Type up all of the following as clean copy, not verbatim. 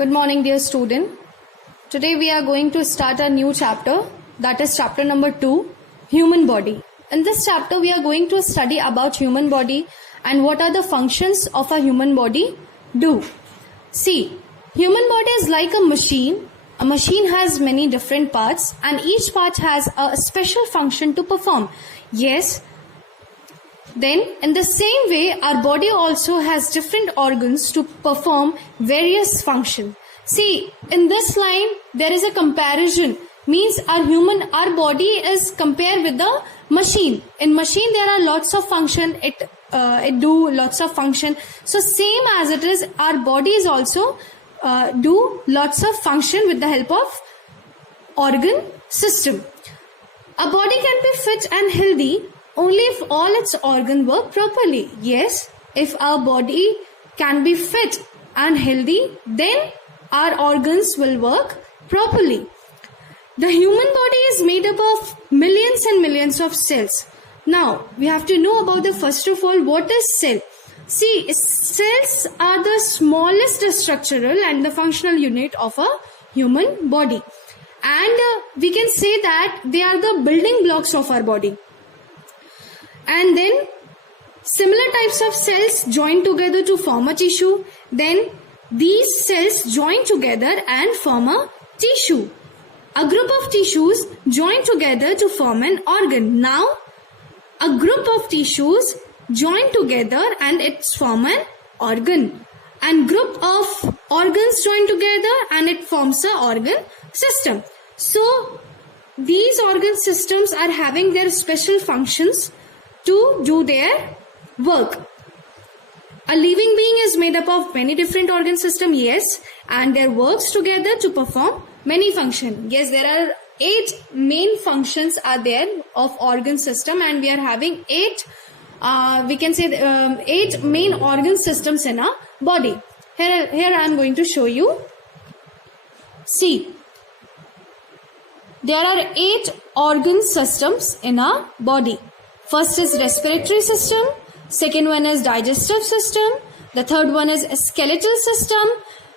Good morning, dear student. Today we are going to start a new chapter, that is chapter number 2, human body. In this chapter we are going to study about human body and what are the functions of a human body do. See, human body is like a machine. A machine has many different parts and each part has a special function to perform. Yes, then in the same way our body also has different organs to perform various functions. See, in this line there is a comparison, means our body is compared with the machine. In machine there are lots of function, it do lots of function. So same as it is, our body is also do lots of function with the help of organ system. A body can be fit and healthy only if all its organs work properly. Yes, if our body can be fit and healthy, then our organs will work properly. The human body is made up of millions and millions of cells. Now, we have to know about the first of all, what is cell? See, cells are the smallest structural and the functional unit of a human body. And we can say that they are the building blocks of our body. And then similar types of cells join together to form a tissue. Then these cells join together and form a tissue. A group of tissues join together to form an organ. Now, a group of tissues join together and it's form an organ. And group of organs join together and it forms an organ system. So, these organ systems are having their special functions to do their work. A living being is made up of many different organ systems, yes, and their works together to perform many functions. Yes, there are 8 main functions are there of organ system, and we are having 8 main organ systems in our body. Here I am going to show you. See, there are 8 organ systems in our body. First is respiratory system, second one is digestive system, the third one is skeletal system,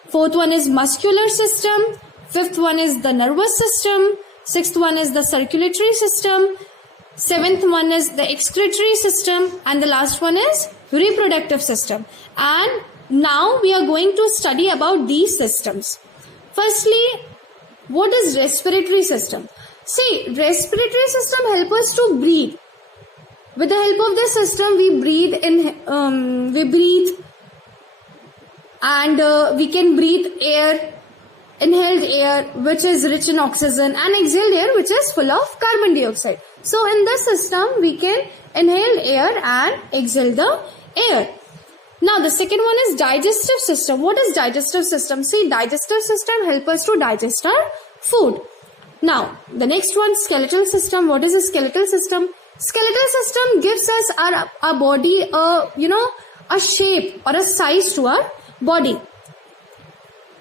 fourth one is muscular system, fifth one is the nervous system, sixth one is the circulatory system, seventh one is the excretory system, and the last one is reproductive system. And now we are going to study about these systems. Firstly, what is respiratory system? See, respiratory system helps us to breathe. With the help of this system, we breathe and we can breathe air, inhaled air which is rich in oxygen, and exhaled air which is full of carbon dioxide. So in this system, we can inhale air and exhale the air. Now the second one is digestive system. What is digestive system? See, digestive system helps us to digest our food. Now the next one, skeletal system. What is a skeletal system? Skeletal system gives us our body a shape or a size to our body,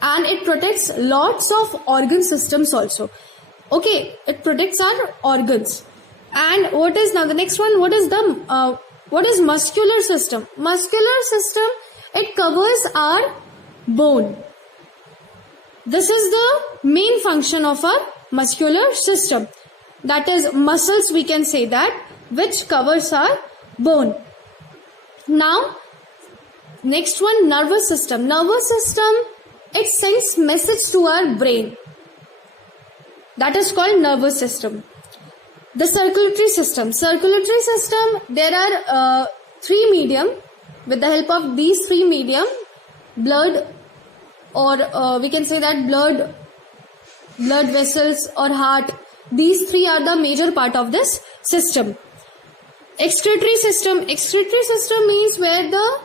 and it protects lots of organ systems also. Okay, it protects our organs. And what is now the next one? What is muscular system? Muscular system, it covers our bone. This is the main function of our muscular system. That is muscles, we can say that, which covers our bone. Now, next one, nervous system. Nervous system, it sends message to our brain. That is called nervous system. The circulatory system. Circulatory system, there are 3 medium. With the help of these 3 medium, blood, or we can say that blood vessels or heart, these 3 are the major part of this system. Excretory system. Excretory system means where the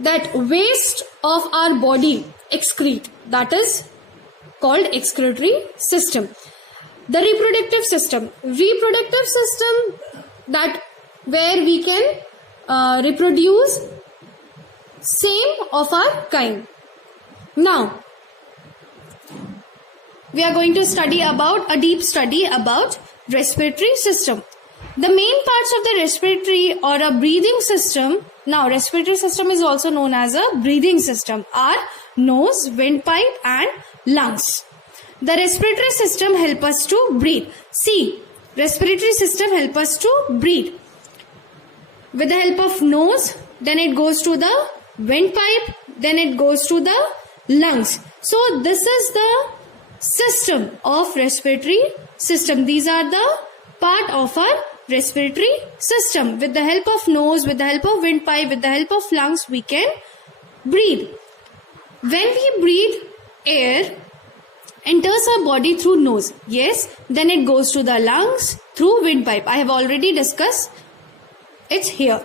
that waste of our body excrete. That is called excretory system. The reproductive system. Reproductive system, that where we can reproduce same of our kind. Now, we are going to study about a deep study about respiratory system. The main parts of the respiratory or a breathing system Now, respiratory system is also known as a breathing system. Our nose, windpipe and lungs. The respiratory system help us to breathe. See, respiratory system help us to breathe. With the help of nose, then it goes to the windpipe, then it goes to the lungs. So this is the system of respiratory system. These are the part of our respiratory system. With the help of nose, with the help of windpipe, with the help of lungs, we can breathe. When we breathe, air enters our body through nose. Yes, then it goes to the lungs through windpipe. I have already discussed it here.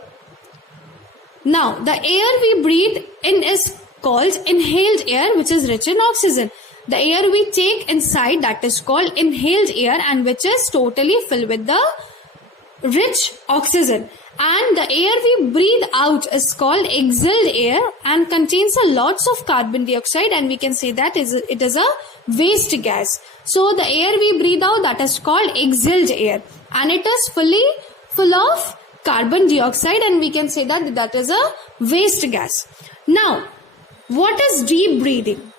Now, the air we breathe in is called inhaled air, which is rich in oxygen. The air we take inside, that is called inhaled air, and which is totally filled with the rich oxygen. And the air we breathe out is called exhaled air and contains a lots of carbon dioxide, and we can say that it is a waste gas. So the air we breathe out, that is called exhaled air, and it is fully full of carbon dioxide, and we can say that that is a waste gas. Now, what is deep breathing?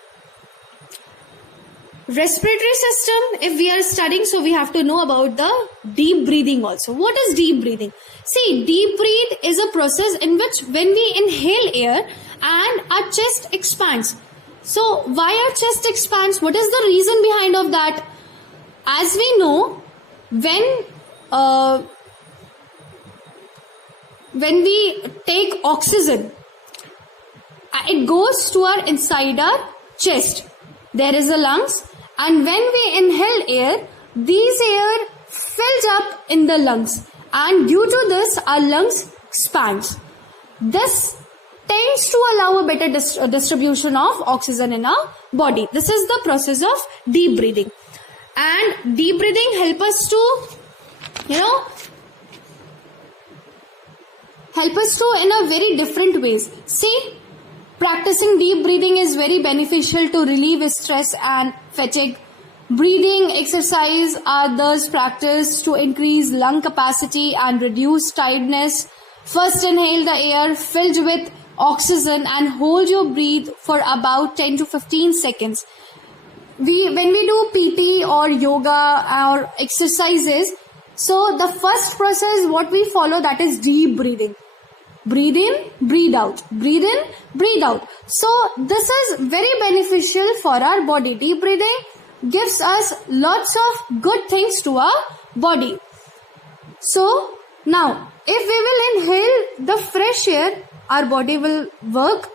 Respiratory system, if we are studying, so we have to know about the deep breathing also. What is deep breathing? See, deep breathe is a process in which when we inhale air and our chest expands. So why our chest expands? What is the reason behind of that? As we know, when we take oxygen, it goes to our inside our chest. There is a lungs, and when we inhale air, these air fills up in the lungs, and due to this our lungs expands. This tends to allow a better distribution of oxygen in our body. This is the process of deep breathing. And deep breathing help us to, in a very different ways. See, practicing deep breathing is very beneficial to relieve stress and fatigue. Breathing exercise are thus practiced to increase lung capacity and reduce tiredness. First, inhale the air filled with oxygen and hold your breath for about 10 to 15 seconds. When we do PT or yoga or exercises, so the first process what we follow, that is deep breathing. Breathe in, breathe out. Breathe in, breathe out. So this is very beneficial for our body. Deep breathing gives us lots of good things to our body. So now, if we will inhale the fresh air, our body will work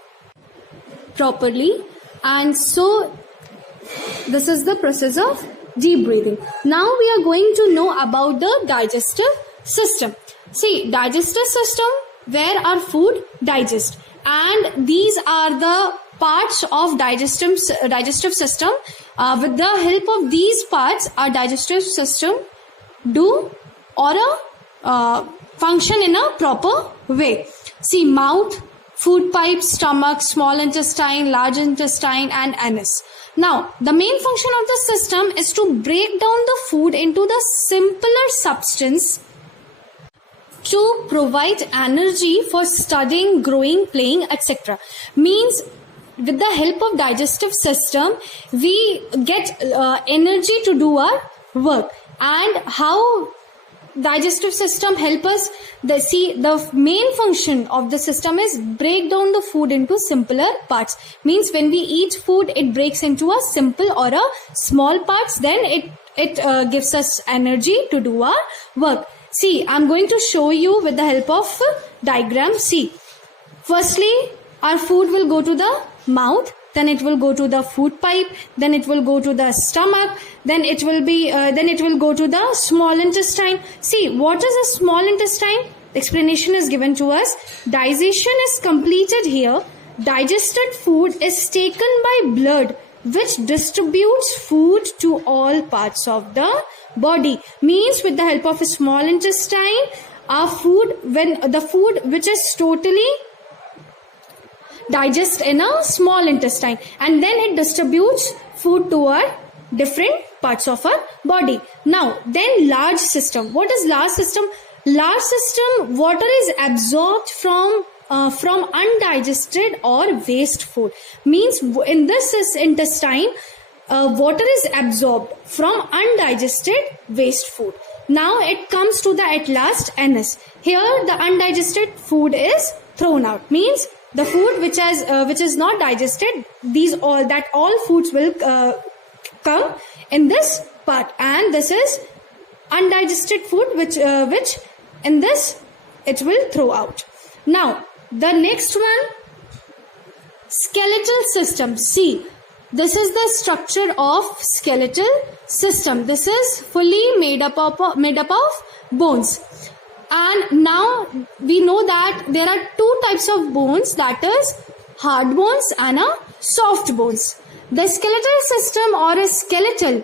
properly, and so this is the process of deep breathing. Now we are going to know about the digestive system. See, digestive system, where our food digest, and these are the parts of digestive system. With the help of these parts, our digestive system do or function in a proper way. See, mouth, food pipe, stomach, small intestine, large intestine and anus. Now, the main function of the system is to break down the food into the simpler substance to provide energy for studying, growing, playing, etc. Means with the help of digestive system, we get energy to do our work. And how digestive system help us? The main function of the system is break down the food into simpler parts. Means when we eat food, it breaks into a simple or a small parts. Then it gives us energy to do our work. See, I'm going to show you with the help of diagram. See, firstly, our food will go to the mouth, then it will go to the food pipe, then it will go to the stomach, then it will go to the small intestine. See, what is a small intestine? The explanation is given to us. Digestion is completed here. Digested food is taken by blood, which distributes food to all parts of the body. Means with the help of a small intestine, our food, when the food which is totally digest in a small intestine, and then it distributes food to our different parts of our body. Now, then large system. What is large system? Large system, water is absorbed from from undigested or waste food. Means in this intestine, water is absorbed from undigested waste food. Now it comes to the at last anus. Here the undigested food is thrown out. Means the food which is not digested, all foods will come in this part, and this is undigested food which in this it will throw out. Now the next one, skeletal system. See, this is the structure of skeletal system. This is fully made up of bones. And now we know that there are two types of bones, that is hard bones and soft bones. The skeletal system or a skeletal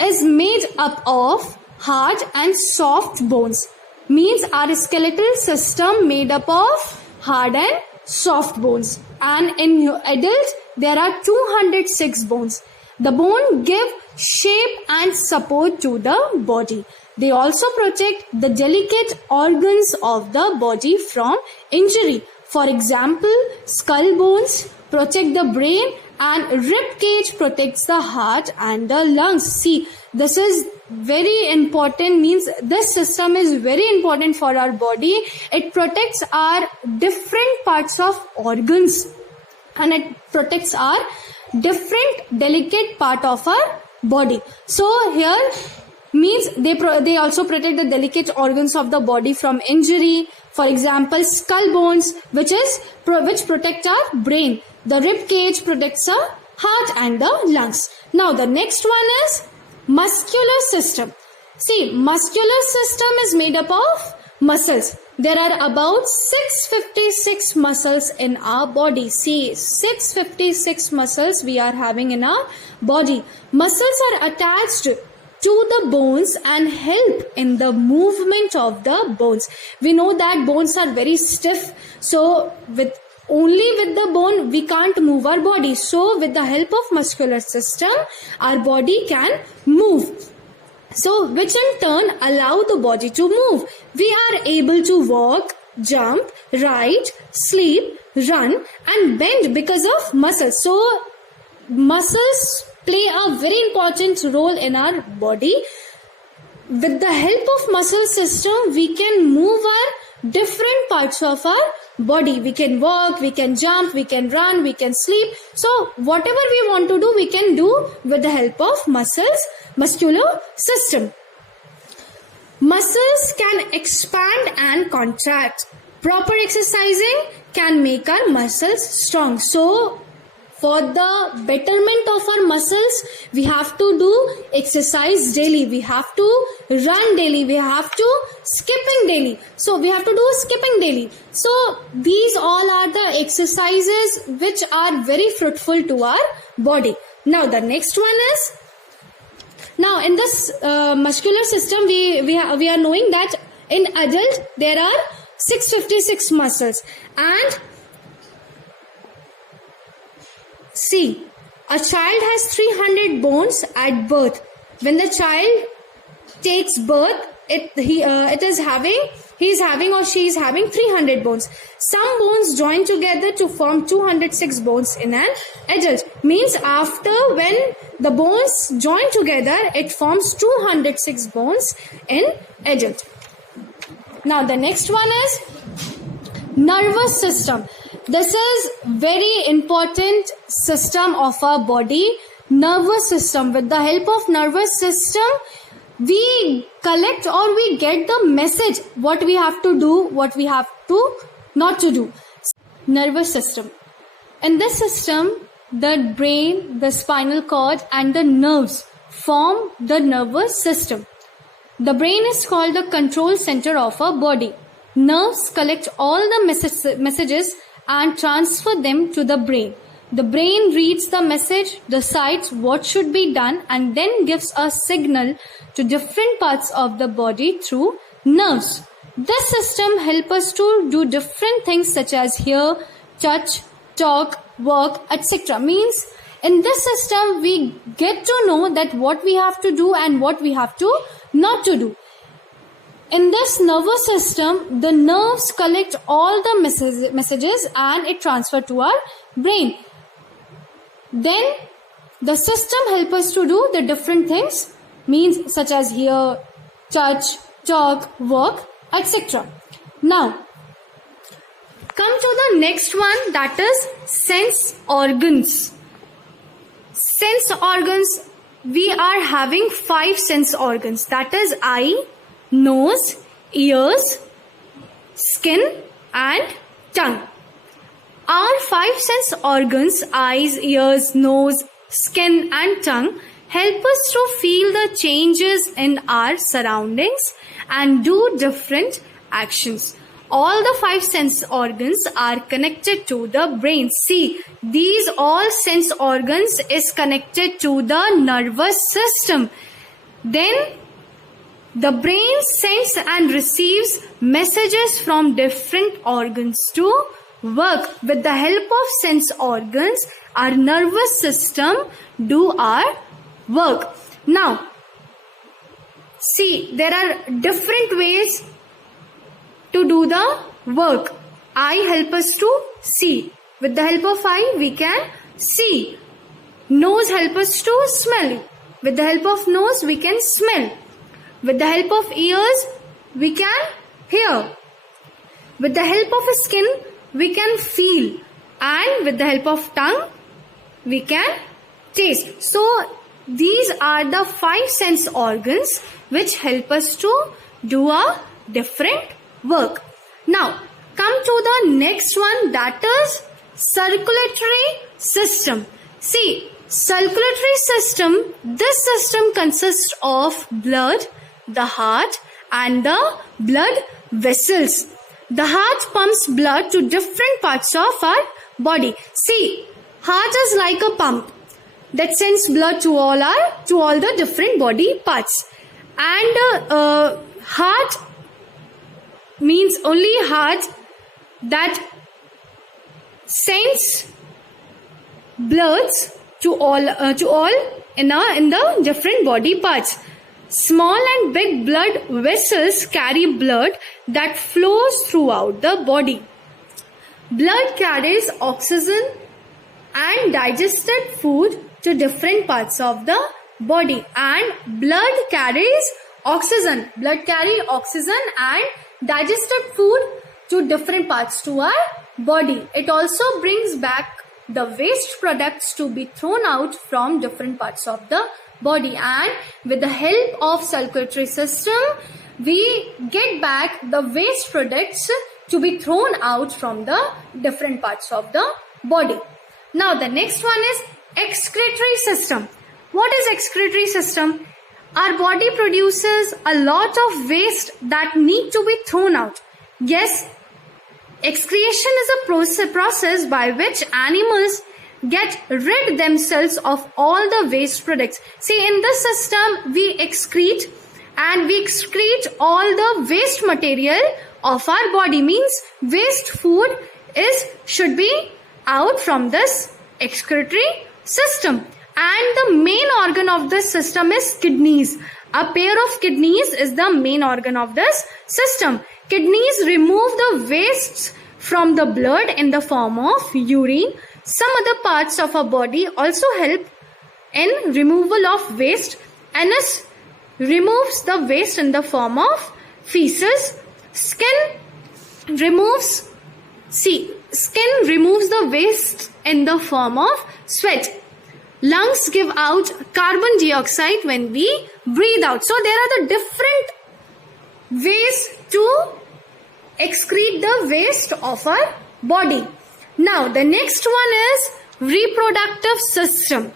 is made up of hard and soft bones. Means our skeletal system made up of hard and soft bones. And in adult there are 206 bones. The bone give shape and support to the body. They also protect the delicate organs of the body from injury. For example, skull bones protect the brain and rib cage protects the heart and the lungs. See, this is very important. Means this system is very important for our body. It protects our different parts of organs and it protects our different delicate part of our body. So here means they also protect the delicate organs of the body from injury. For example, skull bones which protect our brain. The rib cage protects our heart and the lungs. Now the next one is muscular system. See, muscular system is made up of muscles. There are about 656 muscles in our body. See, 656 muscles we are having in our body. Muscles are attached to the bones and help in the movement of the bones. We know that bones are very stiff. So only with the bone we can't move our body. So with the help of muscular system, our body can move. So which in turn allow the body to move. We are able to walk, jump, ride, sleep, run and bend because of muscles. So muscles play a very important role in our body. With the help of muscle system, we can move our different parts of our body. We can walk, we can jump, we can run, we can sleep. So whatever we want to do, we can do with the help of muscular system. Muscles can expand and contract. Proper exercising can make our muscles strong. So for the betterment of our muscles, we have to do exercise daily. We have to run daily. We have to skipping daily. So we have to do skipping daily. So these all are the exercises which are very fruitful to our body. Now the next one is, now in this muscular system, we are knowing that in adult there are 656 muscles. And see, a child has 300 bones at birth. When the child takes birth, he is having or she is having 300 bones. Some bones join together to form 206 bones in an adult. Means after when the bones join together, it forms 206 bones in adult. Now the next one is nervous system. This is very important system of our body, nervous system. With the help of nervous system, we collect or we get the message what we have to do, what we have to not to do. Nervous system. In this system, the brain, the spinal cord and the nerves form the nervous system. The brain is called the control center of our body. Nerves collect all the messages and transfer them to the brain. The brain reads the message, decides what should be done and then gives a signal to different parts of the body through nerves. This system helps us to do different things such as hear, touch, talk, work, etc. Means in this system we get to know that what we have to do and what we have to not to do. In this nervous system, the nerves collect all the messages and it transfer to our brain. Then the system help us to do the different things, means such as hear, touch, talk, walk, etc. Now, come to the next one, that is sense organs. Sense organs, we are having 5 sense organs, that is eye, nose, ears, skin and tongue. Our 5 sense organs, eyes, ears, nose, skin and tongue, help us to feel the changes in our surroundings and do different actions. All the 5 sense organs are connected to the brain. See, these all sense organs is connected to the nervous system. Then the brain sends and receives messages from different organs to work. With the help of sense organs, our nervous system do our work. Now, see, there are different ways to do the work. Eye help us to see. With the help of eye, we can see. Nose help us to smell. With the help of nose, we can smell. With the help of ears, we can hear. With the help of skin, we can feel. And with the help of tongue, we can taste. So, these are the 5 sense organs which help us to do a different work. Now, come to the next one, that is circulatory system. See, circulatory system, this system consists of blood, the heart and the blood vessels. The heart pumps blood to different parts of our body. See, heart is like a pump that sends blood to all the different body parts. And heart means only heart that sends bloods to all in the different body parts. Small and big blood vessels carry blood that flows throughout the body. Blood carries oxygen and digested food to different parts of the body, and blood carries oxygen. Blood carry oxygen and digested food to different parts to our body. It also brings back the waste products to be thrown out from different parts of the body, and with the help of circulatory system, we get back the waste products to be thrown out from the different parts of the body. Now the next one is excretory system. What is excretory system? Our body produces a lot of waste that need to be thrown out. Yes, excretion is a process by which animals get rid themselves of all the waste products. See, in this system, we excrete all the waste material of our body. Means waste food should be out from this excretory system. And the main organ of this system is kidneys. A pair of kidneys is the main organ of this system. Kidneys remove the wastes from the blood in the form of urine. Some other parts of our body also help in removal of waste. Anus removes the waste in the form of feces. Skin removes the waste in the form of sweat. Lungs give out carbon dioxide when we breathe out. So there are the different ways to excrete the waste of our body. Now the next one is reproductive system.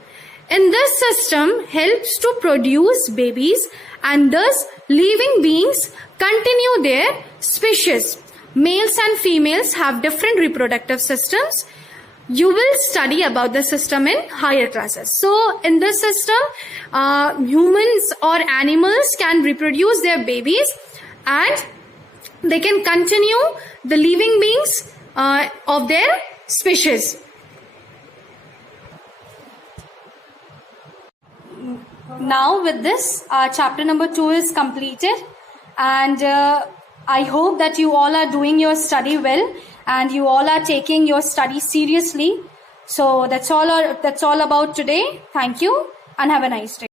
In this system helps to produce babies, and thus living beings continue their species. Males and females have different reproductive systems. You will study about the system in higher classes. So in this system, humans or animals can reproduce their babies, and they can continue the living beings of their species. Now with this, chapter number 2 is completed, and I hope that you all are doing your study well and you all are taking your study seriously. So that's all about today. Thank you and have a nice day.